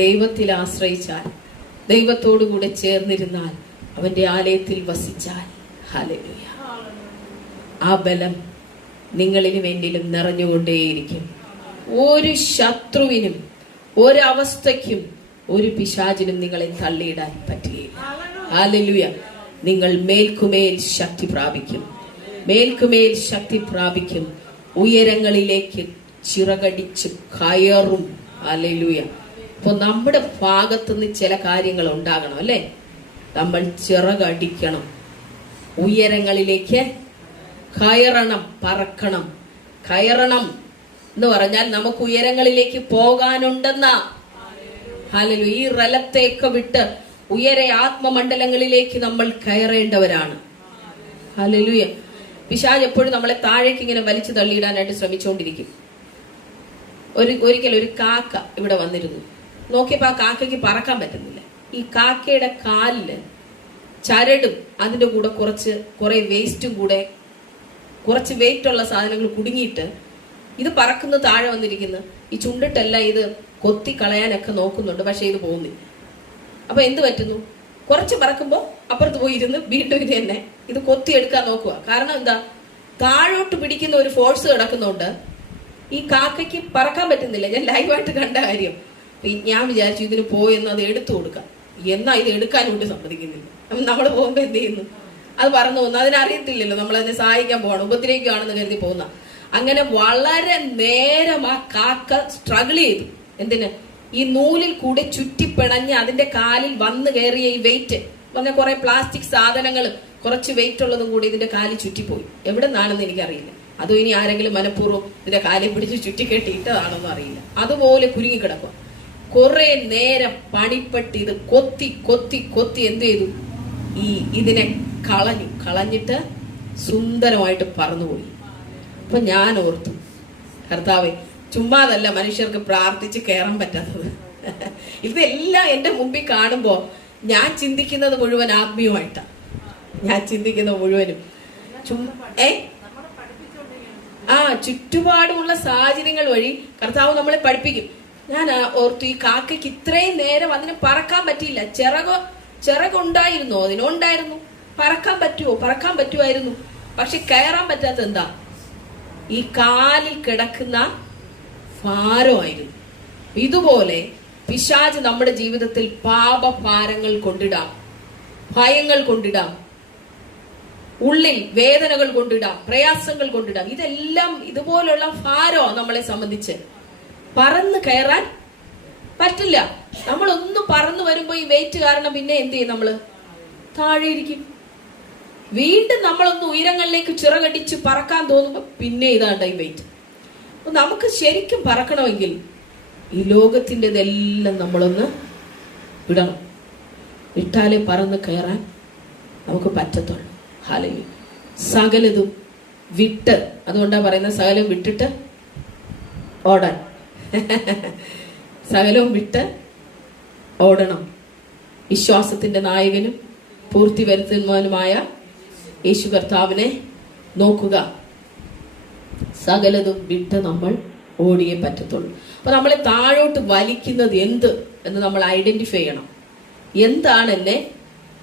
ദൈവത്തിൽ ആശ്രയിച്ചാൽ, ദൈവത്തോടു കൂടെ ചേർന്നിരുന്നാൽ, അവന്റെ ആലയത്തിൽ വസിച്ചാൽ, ഹല്ലേലൂയ, ആ ബലം നിങ്ങളിലും എന്നിലും നിറഞ്ഞുകൊണ്ടേയിരിക്കും. ഒരു ശത്രുവിനും, ഒരവസ്ഥയ്ക്കും, ഒരു പിശാചിനും നിങ്ങളെ തള്ളിയിടാൻ പറ്റുകയില്ല. ഹല്ലേലൂയ. നിങ്ങൾ മേൽക്കുമേൽ ശക്തി പ്രാപിക്കും, മേൽക്കുമേൽ ശക്തി പ്രാപിക്കും. ഉയരങ്ങളിലേക്ക് ചിറകടിച്ച് കയറും. ഹല്ലേലൂയ. അപ്പൊ നമ്മുടെ ഭാഗത്തുനിന്ന് ചില കാര്യങ്ങൾ ഉണ്ടാകണം, അല്ലേ? നമ്മൾ ചിറകടിക്കണം, ഉയരങ്ങളിലേക്ക് കയറണം, പറക്കണം. കയറണം എന്ന് പറഞ്ഞാൽ നമുക്ക് ഉയരങ്ങളിലേക്ക് പോകാനുണ്ടെന്നാ. ഹല്ലേലൂയ. ഈ റലത്തെയൊക്കെ വിട്ട് ഉയരെ ആത്മമണ്ഡലങ്ങളിലേക്ക് നമ്മൾ കയറേണ്ടവരാണ്. ഹല്ലേലൂയ. പിശാച് എപ്പോഴും നമ്മളെ താഴേക്ക് ഇങ്ങനെ വലിച്ചു തള്ളിയിടാനായിട്ട് ശ്രമിച്ചുകൊണ്ടിരിക്കും. ഒരിക്കൽ ഒരു കാക്ക ഇവിടെ വന്നിരുന്നു. നോക്കിയപ്പോ ആ കാക്കയ്ക്ക് പറക്കാൻ പറ്റുന്നില്ല. ഈ കാക്കയുടെ കാലില് ചരടും അതിന്റെ കൂടെ കുറെ വേസ്റ്റും കൂടെ, കുറച്ച് വെയിറ്റ് ഉള്ള സാധനങ്ങൾ കുടുങ്ങിയിട്ട് ഇത് പറക്കുന്ന താഴെ വന്നിരിക്കുന്നു. ഈ ചുണ്ടിട്ടെല്ലാം ഇത് കൊത്തി കളയാനൊക്കെ നോക്കുന്നുണ്ട്, പക്ഷെ ഇത് പോകുന്നില്ല. അപ്പൊ എന്ത് പറ്റുന്നു? കുറച്ച് പറക്കുമ്പോൾ അപ്പുറത്ത് പോയി ഇരുന്ന് വീണ്ടും ഇത് തന്നെ ഇത് കൊത്തിയെടുക്കാൻ നോക്കുക. കാരണം എന്താ? താഴോട്ട് പിടിക്കുന്ന ഒരു ഫോഴ്സ് കിടക്കുന്നുണ്ട്. ഈ കാക്കയ്ക്ക് പറക്കാൻ പറ്റുന്നില്ല. ഞാൻ ലൈവായിട്ട് കണ്ട കാര്യം. ഞാൻ വിചാരിച്ചു ഇതിന് പോയെന്ന് അത് എടുത്തു കൊടുക്കാം. എന്നാ ഇത് എടുക്കാനോട്ട് സമ്മതിക്കുന്നില്ല. നമ്മൾ പോകുമ്പോ എന്ത് ചെയ്യുന്നു? അത് പറന്നു പോകുന്നു. അതിനറിയത്തില്ലല്ലോ നമ്മളതിനെ സഹായിക്കാൻ പോകണം, ഉപദ്രവിക്കുകയാണെന്ന് കരുതി പോകുന്ന. അങ്ങനെ വളരെ നേരം ആ കാക്ക സ്ട്രഗിൾ ചെയ്തു. എന്തിന്? ഈ നൂലിൽ കൂടെ ചുറ്റിപ്പിണഞ്ഞ് അതിന്റെ കാലിൽ വന്നു കയറിയ ഈ വെയിറ്റ് വന്ന കുറെ പ്ലാസ്റ്റിക് സാധനങ്ങളും കുറച്ച് വെയിറ്റ് ഉള്ളതും കൂടി ഇതിന്റെ കാലിൽ ചുറ്റിപ്പോയി. എവിടെ നിന്നാണെന്ന് എനിക്കറിയില്ല. അതോ ഇനി ആരെങ്കിലും മനഃപൂർവ്വം ഇതിന്റെ കാലിൽ പിടിച്ച് ചുറ്റിക്കെട്ടിയിട്ടതാണെന്ന് അറിയില്ല. അതുപോലെ കുരുങ്ങിക്കിടക്കുക. കുറെ നേരം പണിപ്പെട്ട് ഇത് കൊത്തി കൊത്തി കൊത്തി എന്ത് ചെയ്തു, ഇതിനെ കളഞ്ഞിട്ട് സുന്ദരമായിട്ട് പറന്നുപോയി. അപ്പൊ ഞാൻ ഓർത്തു, കർത്താവേ, ചുമ്മാതല്ല മനുഷ്യർക്ക് പ്രാർത്ഥിച്ച് കയറാൻ പറ്റാത്തത്. ഇതെല്ലാം എന്റെ മുമ്പിൽ കാണുമ്പോ ഞാൻ ചിന്തിക്കുന്നത് മുഴുവൻ ആത്മീയമായിട്ടാ. ഞാൻ ചിന്തിക്കുന്നത് മുഴുവനും ചുറ്റുപാടുമുള്ള സാഹചര്യങ്ങൾ വഴി കർത്താവ് നമ്മളെ പഠിപ്പിക്കും. ഞാൻ ഓർത്തു, ഈ കാക്കയ്ക്ക് ഇത്രയും നേരം അതിന് പറക്കാൻ പറ്റിയില്ല. ചിറകുണ്ടായിരുന്നു, അതിനുണ്ടായിരുന്നു, പറക്കാൻ പറ്റുമായിരുന്നു. പക്ഷെ കയറാൻ പറ്റാത്ത എന്താ, ഈ കാലിൽ കിടക്കുന്ന ഭാരമായിരുന്നു. ഇതുപോലെ പിശാച് നമ്മുടെ ജീവിതത്തിൽ പാപഭാരങ്ങൾ കൊണ്ടിടാം, ഭയങ്ങൾ കൊണ്ടിടാം, ഉള്ളിൽ വേദനകൾ കൊണ്ടിടാം, പ്രയാസങ്ങൾ കൊണ്ടിടാം. ഇതെല്ലാം ഇതുപോലുള്ള ഭാരോ നമ്മളെ സംബന്ധിച്ച്. പറന്ന് കയറാൻ പറ്റില്ല. നമ്മളൊന്ന് പറന്നു വരുമ്പോ ഈ വെയിറ്റ് കാരണം പിന്നെ എന്ത് ചെയ്യും, നമ്മള് താഴെ ഇരിക്കും. വീണ്ടും നമ്മളൊന്ന് ഉയരങ്ങളിലേക്ക് ചിറകടിച്ച് പറക്കാൻ തോന്നുമ്പോ പിന്നെ ഇതാണ്ട ഈ വെയിറ്റ്. അപ്പൊ നമുക്ക് ശരിക്കും പറക്കണമെങ്കിൽ ഈ ലോകത്തിൻ്റെതെല്ലാം നമ്മളൊന്ന് വിടണം. ഇട്ടാലേ പറന്ന് കയറാൻ നമുക്ക് പറ്റത്തുള്ളൂ. ഹല്ലേലൂയ. സകലതും വിട്ട്, അതുകൊണ്ടാ പറയുന്നത് സകലം വിട്ടിട്ട് ഓടാൻ. സകലവും വിട്ട് ഓടണം. വിശ്വാസത്തിന്റെ നായകനും പൂർത്തി വരുത്തുന്നവനുമായ യേശു കർത്താവിനെ നോക്കുക. സകലതും വിട്ട് നമ്മൾ ഓടിയേ പറ്റത്തുള്ളൂ. അപ്പൊ നമ്മളെ താഴോട്ട് വലിക്കുന്നത് എന്ത് എന്ന് നമ്മൾ ഐഡന്റിഫൈ ചെയ്യണം. എന്താണ് എന്നെ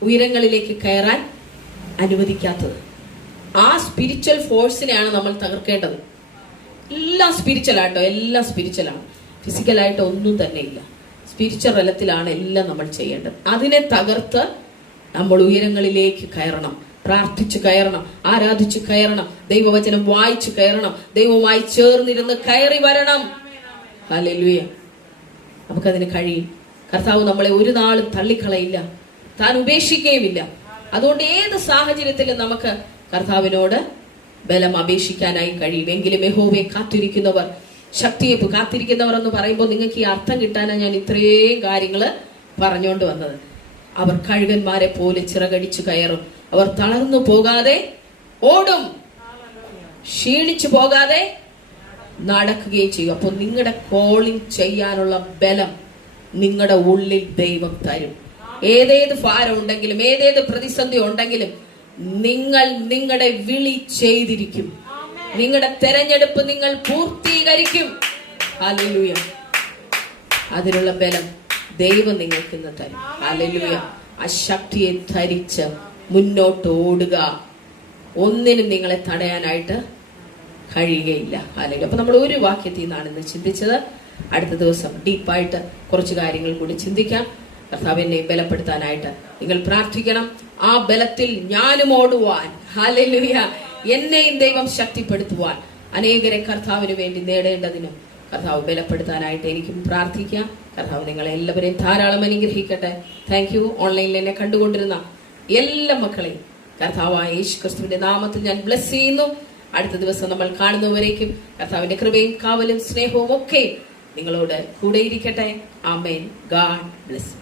ഉയരങ്ങളിലേക്ക് കയറാൻ അനുവദിക്കാത്തത്? ആ സ്പിരിച്വൽ ഫോഴ്സിനെയാണ് നമ്മൾ തകർക്കേണ്ടത്. എല്ലാം സ്പിരിച്വലായിട്ടോ, എല്ലാം സ്പിരിച്വലാണ്. ഫിസിക്കലായിട്ട് ഒന്നും തന്നെ ഇല്ല. സ്പിരിച്വൽ തലത്തിലാണ് എല്ലാം നമ്മൾ ചെയ്യേണ്ടത്. അതിനെ തകർത്ത് നമ്മൾ ഉയരങ്ങളിലേക്ക് കയറണം. പ്രാർത്ഥിച്ചു കയറണം, ആരാധിച്ചു കയറണം, ദൈവവചനം വായിച്ചു കയറണം, ദൈവവുമായി ചേർന്നിരുന്ന് കയറി വരണം. ഹല്ലേലൂയ. നമുക്കതിന് കഴിയും. കർത്താവ് നമ്മളെ ഒരു നാളും തള്ളിക്കളയില്ല, താൻ ഉപേക്ഷിക്കുകയുമില്ല. അതുകൊണ്ട് ഏത് സാഹചര്യത്തിലും നമുക്ക് കർത്താവിനോട് ബലം അപേക്ഷിക്കാനായി കഴിയും. എങ്കിലും യഹോവയെ കാത്തിരിക്കുന്നവർ, ശക്തിയെ കാത്തിരിക്കുന്നവർ എന്ന് പറയുമ്പോൾ നിങ്ങൾക്ക് ഈ അർത്ഥം കിട്ടാനാണ് ഞാൻ ഇത്രയും കാര്യങ്ങൾ പറഞ്ഞുകൊണ്ട് വന്നത്. അവർ കഴുകന്മാരെ പോലെ ചിറകടിച്ചു കയറും. അവർ തളർന്നു പോകാതെ ഓടും, ക്ഷീണിച്ചു പോകാതെ നടക്കുകയും ചെയ്യും. അപ്പോൾ നിങ്ങളുടെ കോളിംഗ് ചെയ്യാനുള്ള ബലം നിങ്ങളുടെ ഉള്ളിൽ ദൈവം തരും. ഏതേത് ഭാരം ഉണ്ടെങ്കിലും, ഏതേത് പ്രതിസന്ധി ഉണ്ടെങ്കിലും നിങ്ങൾ നിങ്ങളുടെ വിളി ചെയ്തിരിക്കും. നിങ്ങളുടെ തെരഞ്ഞെടുപ്പ് നിങ്ങൾ പൂർത്തീകരിക്കും. ഹല്ലേലൂയ. അതിനുള്ള ബലം ദൈവം നിങ്ങൾക്ക് ഇന്ന് തരും. ഹല്ലേലൂയ. ആ ശക്തിയെ ധരിച്ച് മുന്നോട്ട് ഓടുക. ഒന്നിനും നിങ്ങളെ തടയാനായിട്ട് കഴിയുകയില്ല. ഹല്ലേലൂയ. അപ്പൊ നമ്മൾ ഒരു വാക്യത്തിൽ നിന്നാണ് ഇന്ന് ചിന്തിച്ചത്. അടുത്ത ദിവസം ഡീപ്പായിട്ട് കുറച്ച് കാര്യങ്ങൾ കൂടി ചിന്തിക്കാം. കർത്താവിനെ ബലപ്പെടുത്താനായിട്ട് നിങ്ങൾ പ്രാർത്ഥിക്കണം. ആ ബലത്തിൽ ഞാനും ഓടുവാൻ, ഹല്ലേലൂയ, എന്നെയും ദൈവം ശക്തിപ്പെടുത്തുവാൻ, അനേകരെ കർത്താവിന് വേണ്ടി നേടേണ്ടതിനും കർത്താവ് ബലപ്പെടുത്താനായിട്ട് എനിക്കും പ്രാർത്ഥിക്കാം. കർത്താവ് നിങ്ങളെ എല്ലാവരെയും ധാരാളം അനുഗ്രഹിക്കട്ടെ. Thank you. ഓൺലൈനിൽ എന്നെ കണ്ടുകൊണ്ടിരുന്ന എല്ലാ മക്കളെയും കർത്താവായ യേശു ക്രിസ്തുവിന്റെ നാമത്തിൽ ഞാൻ ബ്ലെസ് ചെയ്യുന്നു. അടുത്ത ദിവസം നമ്മൾ കാണുന്നവരേക്കും കർത്താവിന്റെ കൃപയും കാവലും സ്നേഹവും ഒക്കെ നിങ്ങളോട് കൂടെ ഇരിക്കട്ടെ. ആമേൻ. God bless.